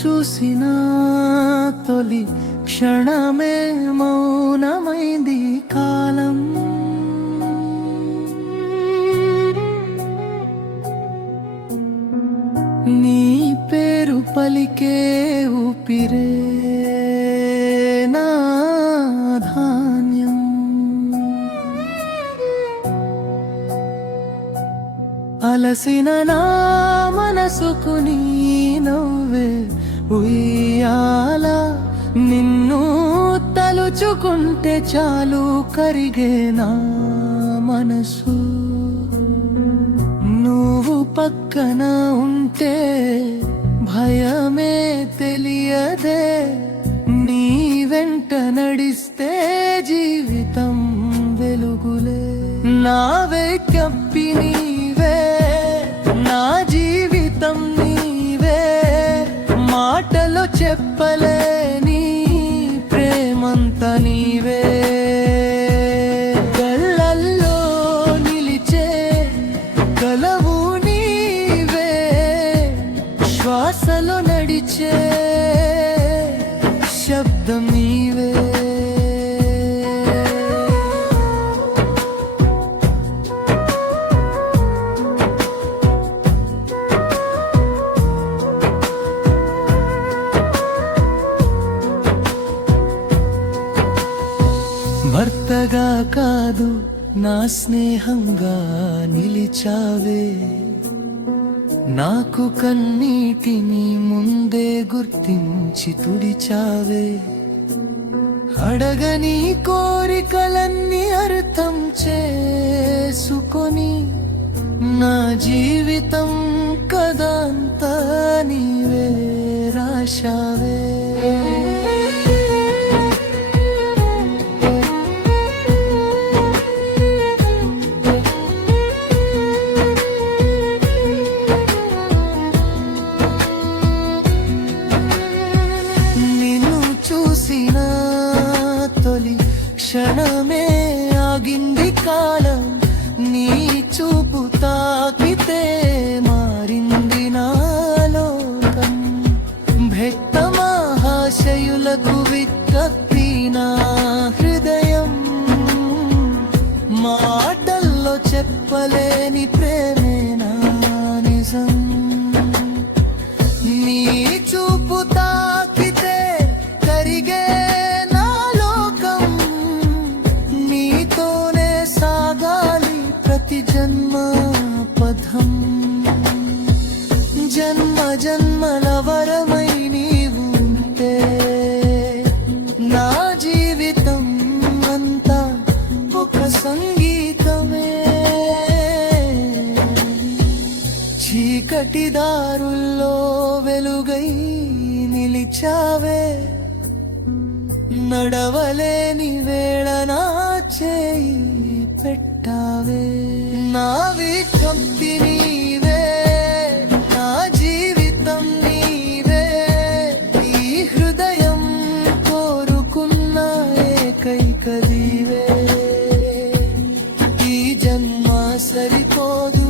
చూసిన తొలి క్షణమే మౌనమైంది కాలం. నీ పేరు పలికే ఊపిరే నా ధాన్యం. అలసిన నా మనసుకు నీ నవ్వే ఉయ్యాల. నిన్ను తలుచుకుంటే చాలు కరిగే నా మనసు. నువ్వు పక్కన ఉంటే భయమే తెలియదే. నీ వెంట నడిస్తే జీవితం వెలుగులే. నావే కప్పి నీవే, నా జీవితం నీవే. మాటలో చెప్పలేని ప్రేమంత నీవే. కళ్ళల్లో నిలిచే కలవు నీవే, శ్వాసలో నడిచే శబ్దం నీవే. భర్తగా కాదు నా స్నేహంగా నిలిచావే. నాకు కన్నీటిని ముందే గుర్తించి తుడిచావే. అడగని కోరికలన్నీ అర్థం చేసుకొని నా జీవితం కదంతా నీవే రాశావే. తొలి క్షణమే ఆగింది కాలం. నీ చూపు తాకితే మారింది నా లోకం. భక్త మహాశయులకు విత్తీ నా హృదయం. మాటల్లో చెప్పలేని ప్రేమే నా నిజం. నీ చూపు తాకితే కరిగే నా లోకం. నీతోనే సాగాలి ప్రతి జన్మ పథం. జన్మ జన్మల వరమై నీవు ఉంటే నా జీవితం అంతా ఒక సంగీతమే. చీకటి దారుల్లో వెలుగై నిలిచావే. నడవలేని వేళ నా చేయి పెట్టావే. నావి కప్పి నీవే, నా జీవితం నీవే. ఈ హృదయం కోరుకున్న ఏకైక దీవే. ఈ జన్మ సరిపోదు